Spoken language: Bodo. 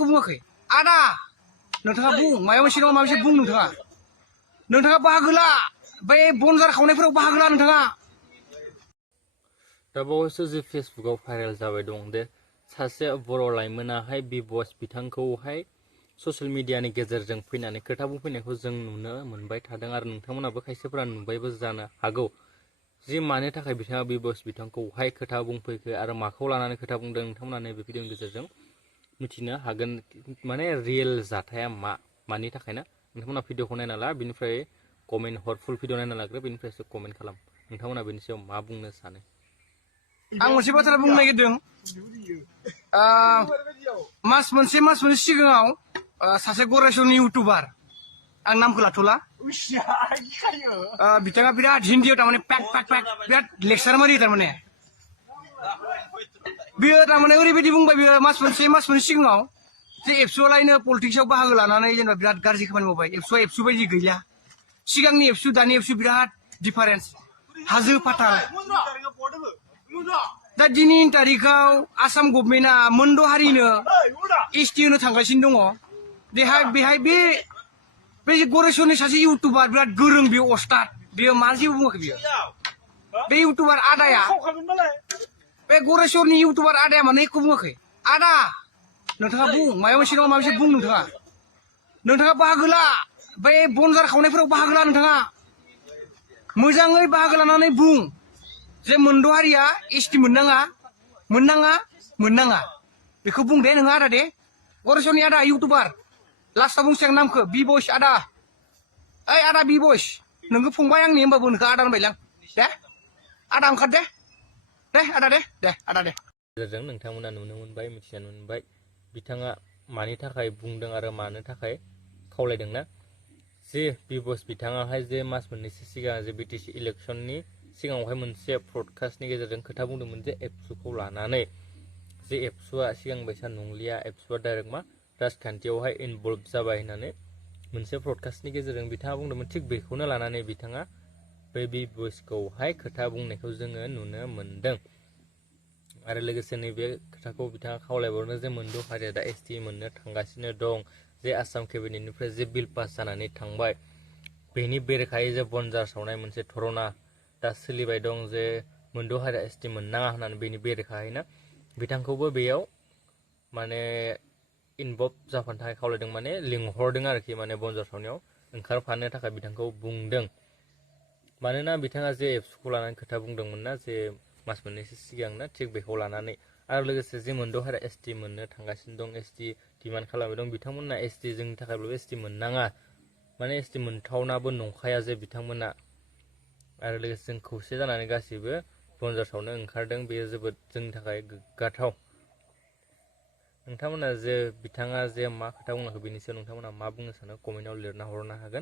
एख' बुङाखै आदा नोंथाङा बुं माबा मोनसे नङा माबा मोनसे बुं नोंथाङा बाहागो ला बे बनजार खावनायफोराव बाहागो ला नोंथाङा दा बावैसो जे फेसबुकाव भाइरेल जाबाय दं दे सासे बर' लाइमोनाहाय बिबस बिथांखौहाय ससियेल मिडियानि गेजेरजों फैनानै खोथा बुंफैनायखौ जों नुनो मोनबाय थादों आरो नोंथांमोनाबो खायसेफोरा नुबायबो जानो हागौ जि मानि थाखाय बिथाङा बिबस बिथांखौहाय खोथा बुंफैखो आरो माखौ लानानै खोथा बुंदों नोंथांमोना नैबे भिडिअनि गेजेरजों मिथिनो हागोन माने रियेल जाथाया मानि थाखाय ना नोंथांमोना भिडिअखौ नायना ला बिनिफ्राय कमेन्ट हर फुल भिडिअ नायना लाग्रो बेनिफ्रायसो कमेन्ट खालाम नोंथांमोना बेनि सायाव मा बुंनो सानो आं मोनसे बाथ्रा बुंनो नागिरदों मास मोनसे सिगाङाव सासे गरायसरनि इउटुबार आं नामखौ लाथ'ला बिथाङा बिराद हिन्दीयाव तारमाने पेक बिराद लेक्सार मारियो तारमाने बियो तारमाने ओरैबायदि बुंबाय बियो मास मोनसे सिगाङाव जे एबसुआलायनो पलिटिक्सआव बाहागो लानानै जेनेबा बिराद गाज्रि खामानि मावबाय एबसुआ एबसु बायदि गैला सिगांनि एबसु दानि एबसु बिराद डिफारेन्स हाजो फाथाल दा दिनैनि तारिखाव आसाम गभर्नमेन्टआ मोनद' हारिनो एसटि होनो थांगासिनो दङ बेहाय बे गरेसरनि सासे इउटुबार बिराद गोरों बेयो अस्ताद बेयो मा जेबो बुङाखै बियो बे इउटुबार आदाया बे गरेसरनि इउटुबार आदाया माने एख' बुङाखै आदा नोंथाङा बुं माबा मोनसे नङा माबा मोनसे बुं नोंथाङा बाहागो ला बे बनजार खावनायफोराव बाहागो ला नोंथाङा मोजाङै बाहागो लानानै बुं जे मोनद' हारिया एसटि मोननाङा बेखौ बुं दे नोङो आदा दे गरेसरनि आदा इउटुबार लास्टाव बुंसै आं नामखौ बि बयस आदा ओइ आदा बि बयस नोंखौ फंबाय आंनि होमबाबो नोंखौ आदा होनबायलां दे आदा ओंखार दे आदा दे आदा दे गेजेरजों नोंथांमोना नुनो मोनबाय मिथिनो मोनबाय बिथाङा मानि थाखाय बुंदों आरो मानो थाखाय खावलायदोंना जे बिबस बिथाङाहाय जे मास मोननैसो सिगां जे बिटिसि इलेक्सननि सिगाङावहाय मोनसे ब्रडकास्टनि गेजेरजों खोथा बुंदोंमोन जे एबसुखौ लानानै जे एबसुआ सिगां बायसा नंलिया एबसुआ डाइरेक्ट मा राजखान्थियावहाय इनभल्भ जाबाय होननानै मोनसे ब्रडकास्टनि गेजेरजों बिथाङा बुंदोंमोन थिग बेखौनो लानानै बिथाङा बे बिबसखौहाय खोथा बुंनायखौ जोङो नुनो मोनदों आरो लोगोसे नैबे खोथाखौ बिथाङा खावलायबावदों जे मोनद' हारिया दा एसटि मोननो थांगासिनो दं जे आसाम केबिनेटनिफ्राय जे बिल पास जानानै थांबाय बेनि बेरेखायै जे बनजार सावनाय मोनसे धरना दा सोलिबाय दं जे मोनद' हारिया एसटि मोननाङा होननानै बेनि बेरेखायै ना बिथांखौबो बेयाव माने इनभल्भ जाफानो थाखाय खावलायदों माने लिंहरदों आरोखि माने बनजार सावनायाव ओंखारफानो थाखाय बिथांखौ बुंदों मानोना बिथाङा जे एबसुखौ लानानै खोथा बुंदोंमोन ना जे मास मोननैसो सिगां ना थिग बेखौ लानानै आरो लोगोसे जे मोनद' हारिया एसटि मोननो थांगासिनो दं एसटि डिमान्ड खालामबाय दं बिथांमोना एसटि जोंनि थाखायबो एसटि मोननाङा माने एसटि मोनथावनाबो नंखाया जे बिथांमोना आरो लोगोसे जों खौसे जानानै गासैबो बनजार सावनो ओंखारदों बेयो जोबोद जोंनि थाखाय गोग्गाथाव नोंथांमोना जे बिथाङा जे मा खोथा बुंलांखो बेनि सायाव नोंथांमोना मा बुंनो सानो कमेन्टआव लिरना हरनो हागोन